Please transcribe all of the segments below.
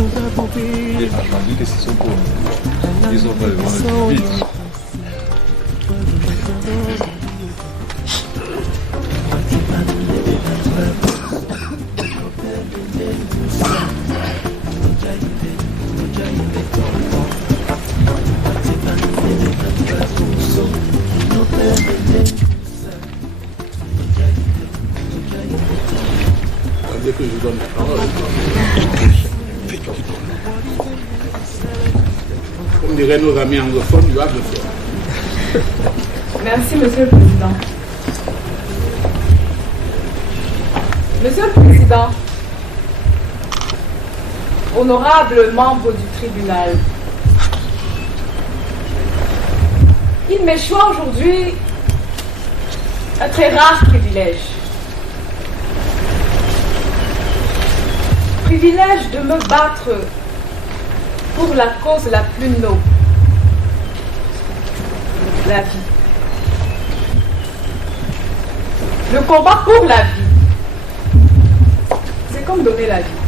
Et a choisi décision pour nous. Ils ont vraiment vite. Dès que je donne la parole, comme diraient nos amis anglophones, you have the floor. Merci, Monsieur le Président. Monsieur le Président, honorables membres du tribunal, il m'échoue aujourd'hui un très rare privilège. Privilège de me battre pour la cause la plus noble, la vie. Le combat pour la vie, c'est comme donner la vie.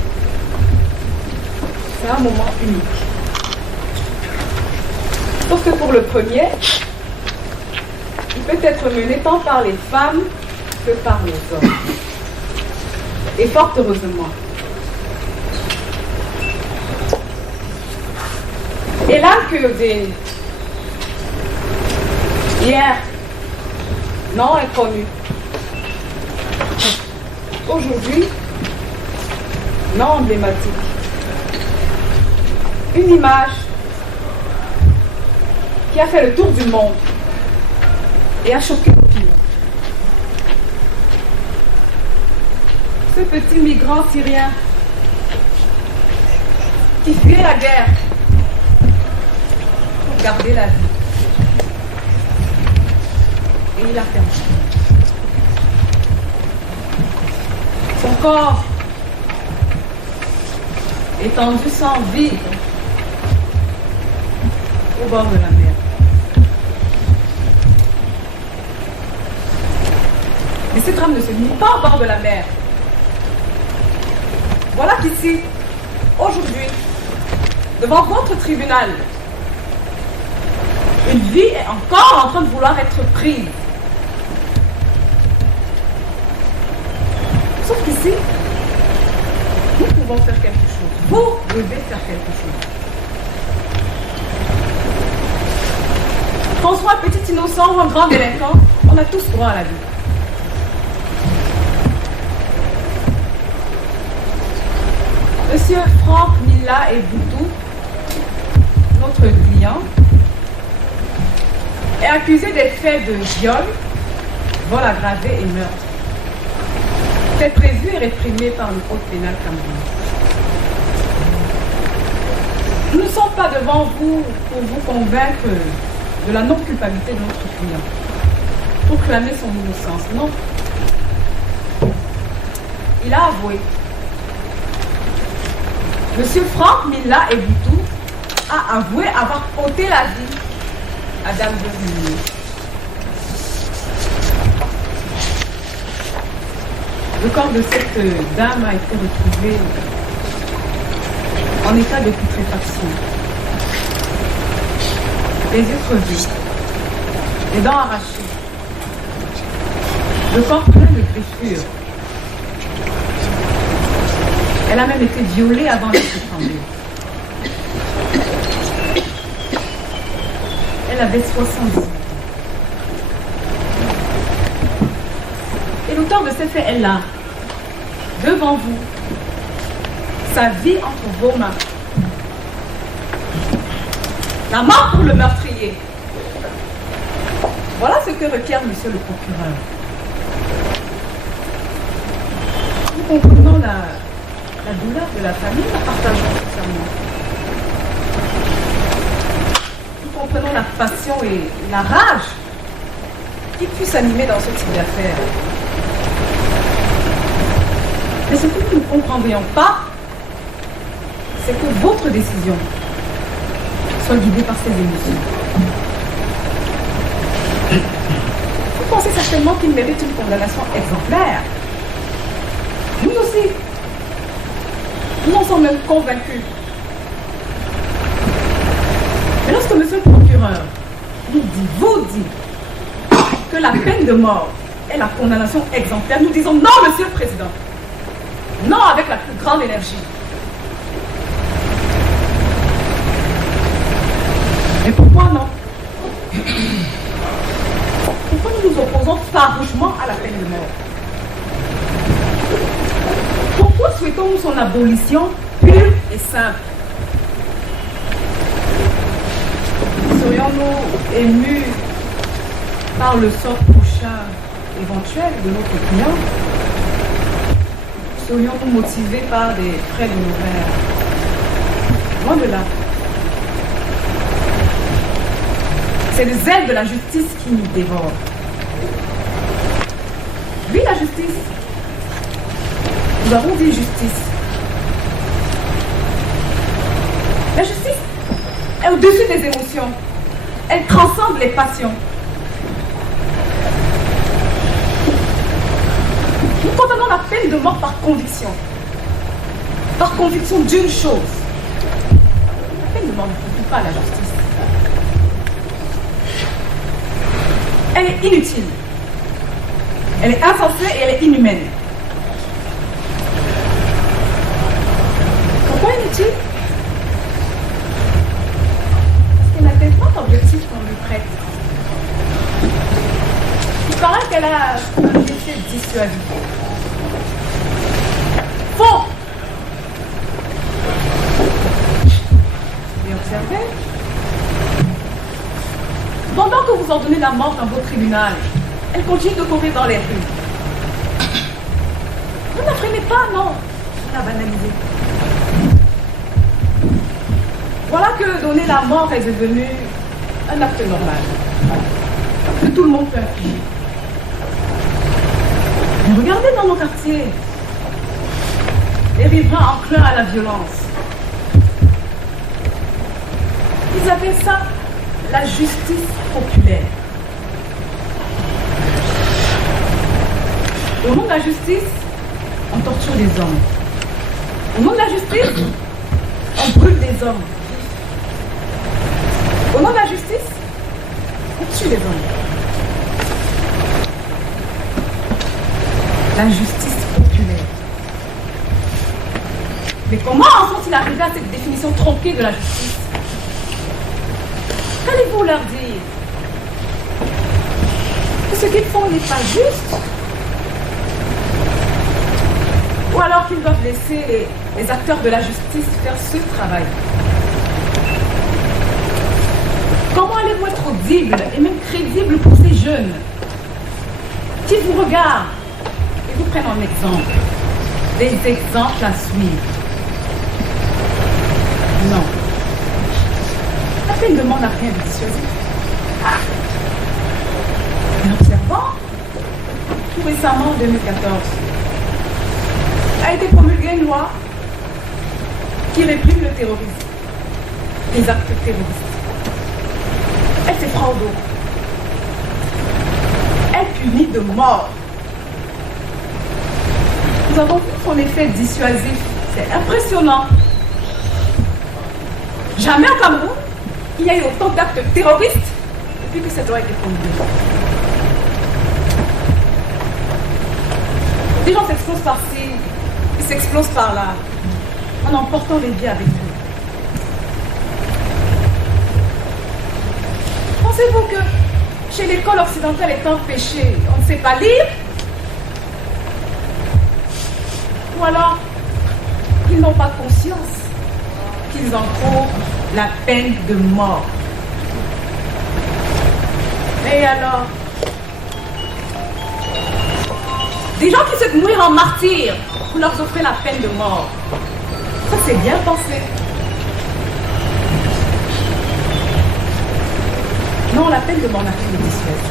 C'est un moment unique. Sauf que pour le premier, il peut être mené tant par les femmes que par les hommes. Et fort heureusement. Et là que des hier non inconnus, aujourd'hui non emblématique, une image qui a fait le tour du monde et a choqué l'opinion. Ce petit migrant syrien qui fuyait la guerre pour garder la vie. Et il a perdu. Son corps étendu sans vie au bord de la mer. Mais ce drame ne se limite pas au bord de la mer. Voilà qu'ici, aujourd'hui, devant votre tribunal, une vie est encore en train de vouloir être prise. Sauf qu'ici, nous pouvons faire quelque chose. Vous devez faire quelque chose. Qu'on soit un petit innocent ou un grand délinquant, on a tous droit à la vie. Monsieur Franck Milla et Boutou, notre client, est accusé des faits de viol, vol aggravé et meurtre. Fait prévu et réprimé par le code pénal camerounais. Nous ne sommes pas devant vous pour vous convaincre de la non-culpabilité de notre client, pour clamer son innocence. Non. Il a avoué. Monsieur Franck Milla et Boutou a avoué avoir ôté la vie à Dame Designé. Le corps de cette dame a été retrouvé en état de putréfaction. Les yeux crevés, les dents arrachées, le corps plein de griffures. Elle a même été violée avant d'être étranglée. Elle avait 70 ans. Et l'auteur de ces faits est là, devant vous, sa vie entre vos mains. La mort pour le meurtrier. Voilà ce que requiert monsieur le procureur. Nous comprenons la douleur de la famille, la partageons totalement. Nous comprenons la passion et la rage qui puisse animer dans ce type d'affaires. Mais ce que nous ne comprendrions pas, c'est que votre décision soit guidée par ces émotions. Vous pensez certainement qu'il mérite une condamnation exemplaire. Nous aussi. Nous en sommes même convaincus. Mais lorsque monsieur le procureur vous dit que la peine de mort est la condamnation exemplaire, nous disons non, monsieur le président. Non, avec la plus grande énergie. Mais pourquoi non? Pourquoi nous nous opposons farouchement à la peine de mort? Pourquoi souhaitons-nous son abolition pure et simple? Serions-nous émus par le sort prochain éventuel de notre client? Serions-nous motivés par des frais de l'honoraire? Loin de là. C'est le zèle de la justice qui nous dévore. Oui, la justice. Nous avons dit justice. La justice est au-dessus des émotions. Elle transcende les passions. Nous condamnons la peine de mort par conviction. Par conviction d'une chose. La peine de mort ne conduit pas à la justice. Elle est inutile. Elle est insensée et elle est inhumaine. Pourquoi inutile? Parce qu'elle n'atteint pas l'objectif qu'on lui prête. Il paraît qu'elle a un effet dissuasif. Faux! Vous observez? Pendant que vous ordonnez la mort dans votre tribunal, elle continue de courir dans les rues. Vous ne frémez pas, non. Vous la banalisez. Voilà que donner la mort est devenu un acte normal. Que tout le monde peut infliger. Mais regardez dans nos quartiers. Les riverains enclins à la violence. Ils appellent ça la justice populaire. Au nom de la justice, on torture des hommes. Au nom de la justice, on brûle des hommes. Au nom de la justice, on tue les hommes. La justice populaire. Mais comment en sont-ils arrivés à cette définition tronquée de la justice? Qu'allez-vous leur dire? Que ce qu'ils font n'est pas juste? Ou alors qu'ils doivent laisser les acteurs de la justice faire ce travail? Comment allez-vous être audible et même crédible pour ces jeunes qui vous regardent et vous prennent en exemple? Des exemples à suivre. Non. La peine de mort n'a rien de dissuasif. Mais observant, tout récemment, en 2014, a été promulguée une loi qui réprime le terrorisme, les actes terroristes. Elle fait froid au dos. Elle punit de mort. Nous avons vu son effet dissuasif. C'est impressionnant. Jamais au Cameroun, il y a eu autant d'actes terroristes depuis que cette loi a été promulguée. Des gens s'explosent par-ci, ils s'explosent par-là, en emportant les vies avec eux. Pensez-vous que chez l'école occidentale étant péché, on ne sait pas lire? Ou alors, ils n'ont pas conscience qu'ils encourent la peine de mort. Et alors, des gens qui souhaitent mourir en martyrs, vous leur offrez la peine de mort. Ça, c'est bien pensé. Non, la peine de mort n'a rien de dissuasif.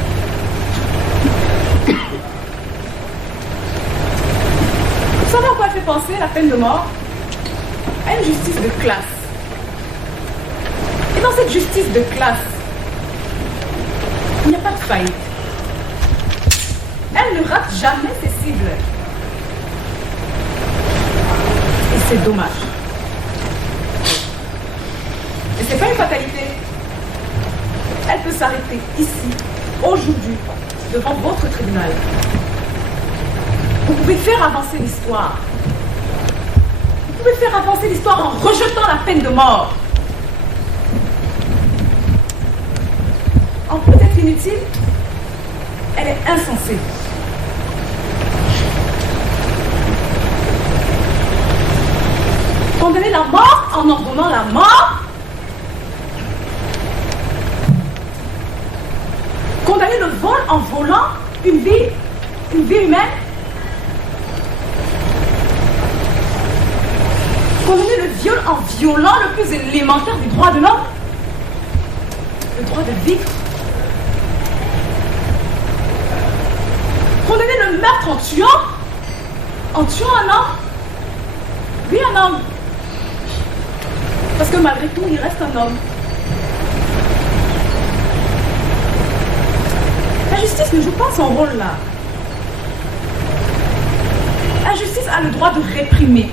Vous savez à quoi elle fait penser, la peine de mort? À une justice de classe. Et dans cette justice de classe, il n'y a pas de faillite. Elle ne rate jamais ses cibles. Et c'est dommage. Et c'est pas une fatalité. elle peut s'arrêter ici, aujourd'hui, devant votre tribunal. Vous pouvez faire avancer l'histoire. Vous pouvez faire avancer l'histoire en rejetant la peine de mort. En peut-être inutile, elle est insensée. Condamner la mort en ordonnant la mort. Condamner le vol en volant une vie humaine. Condamner le viol en violant le plus élémentaire du droit de l'homme, le droit de vivre. Condamner le meurtre en tuant un homme. Oui, un homme. Parce que malgré tout, il reste un homme. La justice ne joue pas son rôle là. La justice a le droit de réprimer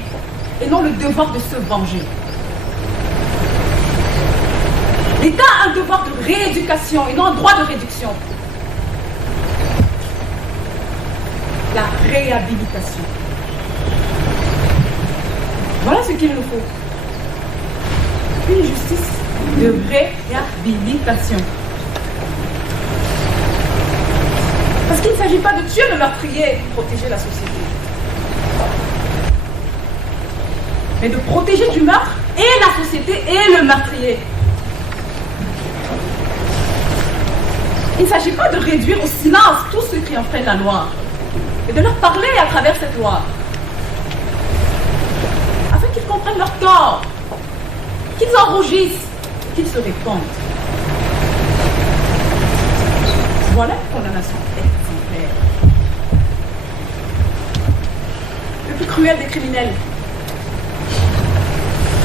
et non le devoir de se venger. L'État a un devoir de rééducation et non un droit de réduction. La réhabilitation. Voilà ce qu'il nous faut. Une justice de réhabilitation. Parce qu'il ne s'agit pas de tuer le meurtrier pour protéger la société, mais de protéger du meurtre et la société et le meurtrier. Il ne s'agit pas de réduire au silence tous ceux qui enfreignent la loi, et de leur parler à travers cette loi, afin qu'ils comprennent leur tort, qu'ils en rougissent, qu'ils se répandent. Voilà une condamnation exemplaire. Le plus cruel des criminels,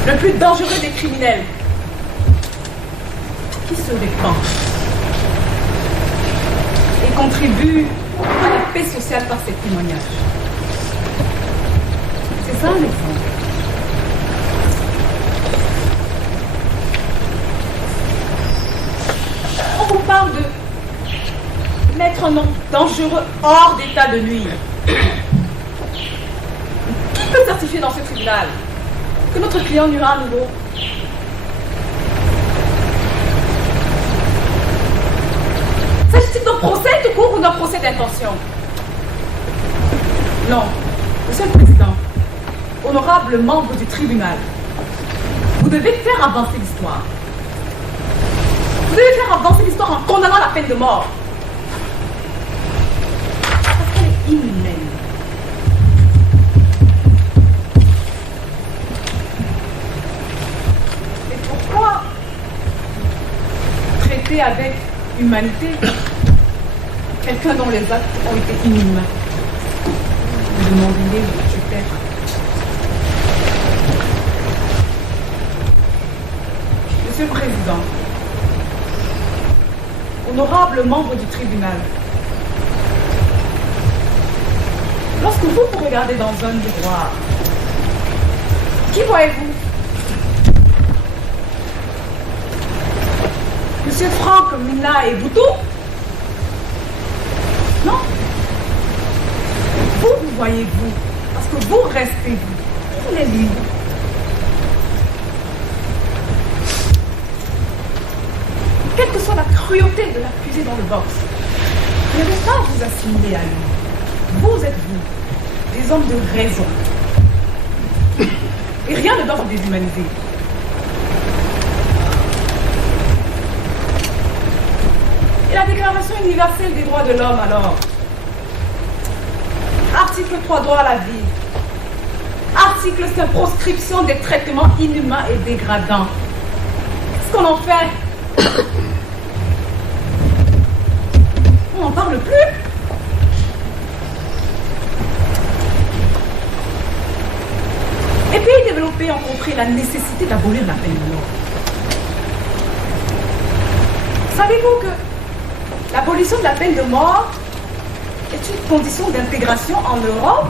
le plus dangereux des criminels, qui se répand et contribue à la paix sociale par ses témoignages. C'est ça l'exemple. On vous parle de mettre un homme dangereux hors d'état de nuire. Qui peut certifier dans ce tribunal que notre client nuira à nouveau? S'agit-il d'un procès tout court ou d'un procès d'intention? Non. Monsieur le Président, honorable membre du tribunal, vous devez faire avancer l'histoire. Vous devez faire avancer l'histoire en condamnant la peine de mort. Parce qu'elle est inhumaine. Et pourquoi traiter avec humanité quelqu'un dont les actes ont été inhumains? Vous demandez, je perds. Monsieur le Président, honorable membre du tribunal, lorsque vous regardez dans un miroir, qui voyez-vous? Monsieur Franck, Mina et Boutou? Non. Vous voyez vous, parce que vous restez vous. Il est lui. Quelle que soit la cruauté de l'accusé dans le box, vous n'avez pas à vous assimiler à lui. Vous êtes vous, des hommes de raison. Et rien ne doit vous déshumaniser. Et la Déclaration universelle des droits de l'homme, alors? Article 3, droit à la vie. Article 5, proscription des traitements inhumains et dégradants. Qu'est-ce qu'on en fait? On n'en parle plus. Les pays développés ont compris la nécessité d'abolir la peine de mort. Savez-vous que l'abolition de la peine de mort est une condition d'intégration en Europe?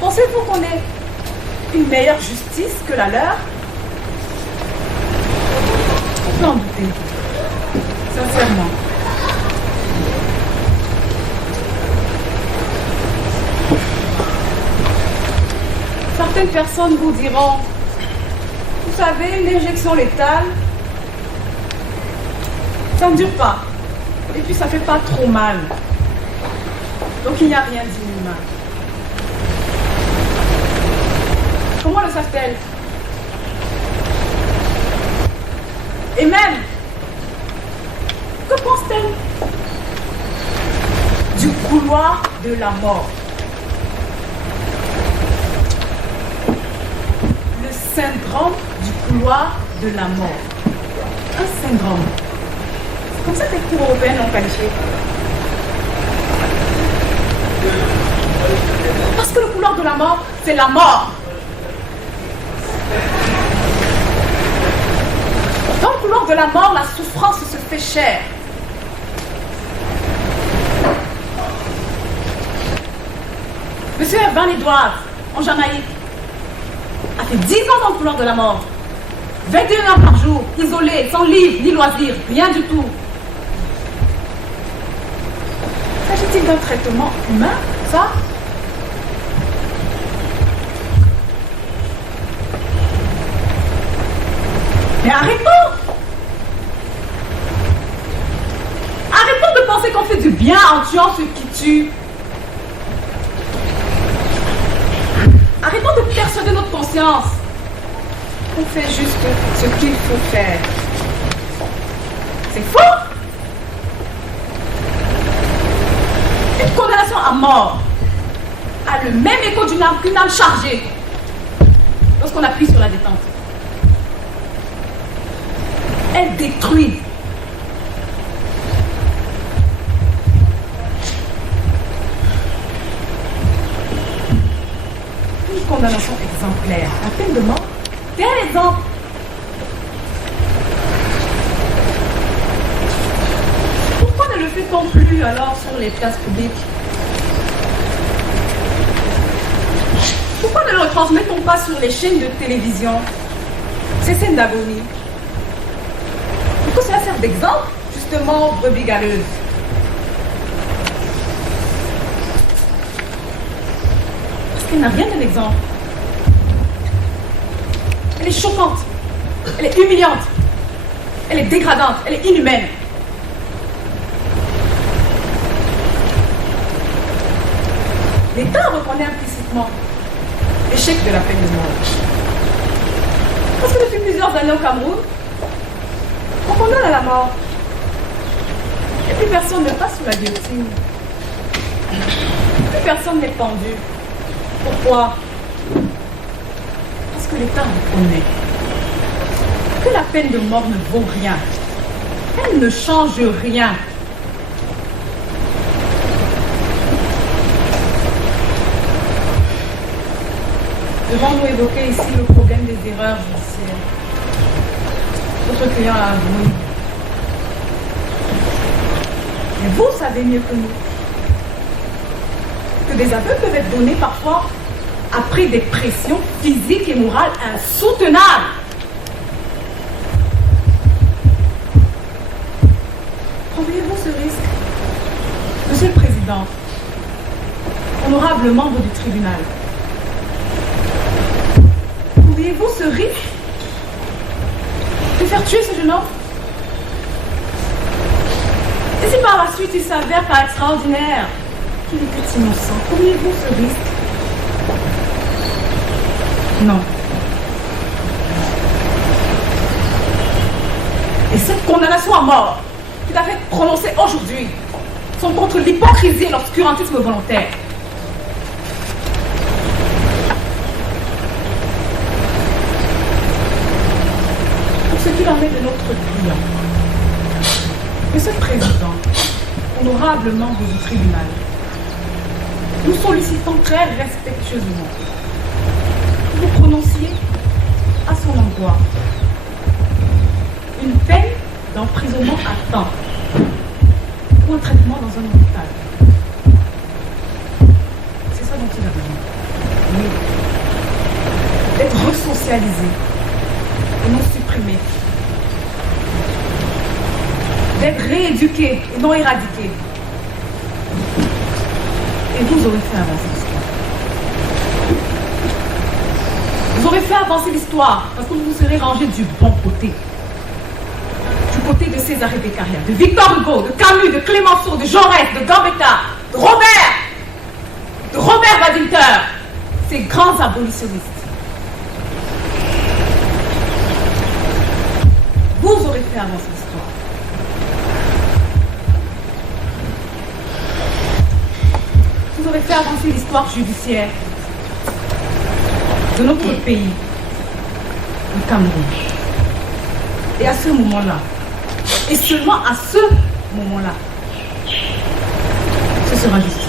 Pensez-vous qu'on ait une meilleure justice que la leur? peux en douter. Sincèrement. Certaines personnes vous diront, vous savez, une injection létale, ça ne dure pas. Et puis ça ne fait pas trop mal. Donc il n'y a rien d'inhumain. Comment le savent-elles? Et même, que pense-t-elle du couloir de la mort? Le syndrome du couloir de la mort. Un syndrome. C'est comme ça que les cours européennes l'ont qualifié. Parce que le couloir de la mort, c'est la mort. Dans le couloir de la mort, la souffrance se fait chère. Monsieur Van Edouard, en Jamaïque, a fait 10 ans dans le couloir de la mort. 21 heures par jour, isolé, sans livre, ni loisirs, rien du tout. S'agit-il d'un traitement humain, ça? Mais arrêtons! Arrêtons de penser qu'on fait du bien en tuant ceux qui tuent. Arrêtons de persuader notre conscience qu'on fait juste ce qu'il faut faire. C'est faux! Une condamnation à mort a le même écho qu'une âme chargée lorsqu'on appuie sur la détente. Elle détruit. Une condamnation exemplaire. La peine de mort. Quel exemple? Pourquoi ne le fait-on plus alors sur les places publiques? Pourquoi ne le retransmettons pas sur les chaînes de télévision? Ces scènes d'agonie. Pourquoi cela sert d'exemple, justement, aux brebis galeuses? Parce qu'elle n'a rien d'un exemple. Elle est choquante, elle est humiliante, elle est dégradante, elle est inhumaine. L'État reconnaît implicitement l'échec de la peine de mort. Parce que depuis plusieurs années au Cameroun, on condamne à la mort. Et plus personne ne passe sous la guillotine. Plus personne n'est pendu. Pourquoi? Parce que l'État reconnaît que la peine de mort ne vaut rien. Elle ne change rien. Devons-nous évoquer ici le problème des erreurs judiciaires? Votre client a avoué. Mais vous savez mieux que nous que des aveux peuvent être donnés parfois après des pressions physiques et morales insoutenables. Prendriez-vous ce risque? Monsieur le Président, honorable membre du tribunal, prendriez-vous ce risque de faire tuer ce jeune homme? Et si par la suite il s'avère par extraordinaire qu'il était innocent, prendriez-vous ce risque? Non. Et cette condamnation à mort qui a fait prononcer aujourd'hui sont contre l'hypocrisie et l'obscurantisme volontaire. Pour ce qu'il en est de notre client, Monsieur le Président, honorable membre du tribunal, nous sollicitons très respectueusement que vous prononciez à son endroit une peine d'emprisonnement à temps ou un traitement dans un hôpital. C'est ça dont il a besoin. Oui. D'être resocialisé et non supprimé. d'être rééduqués et non éradiqués. Et vous aurez fait avancer l'histoire. Vous aurez fait avancer l'histoire parce que vous vous serez rangé du bon côté. Du côté de César Beccaria, de Victor Hugo, de Camus, de Clémenceau, de Jaurès, de Gambetta, de Robert Badinter, ces grands abolitionnistes. Vous aurez fait avancer l'histoire. Vous aurez fait avancer l'histoire judiciaire de notre pays, le Cameroun. Et à ce moment-là, et seulement à ce moment-là, ce sera justice.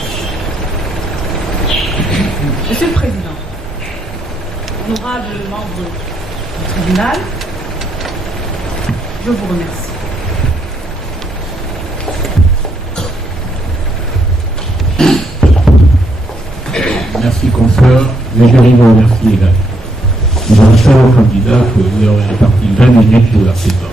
Monsieur le Président, honorable membre du tribunal, je vous remercie. Merci, consoeur. Les jurys vous remercient également. Nous allons faire au candidat que vous aurez réparti 20 minutes pour la présidence.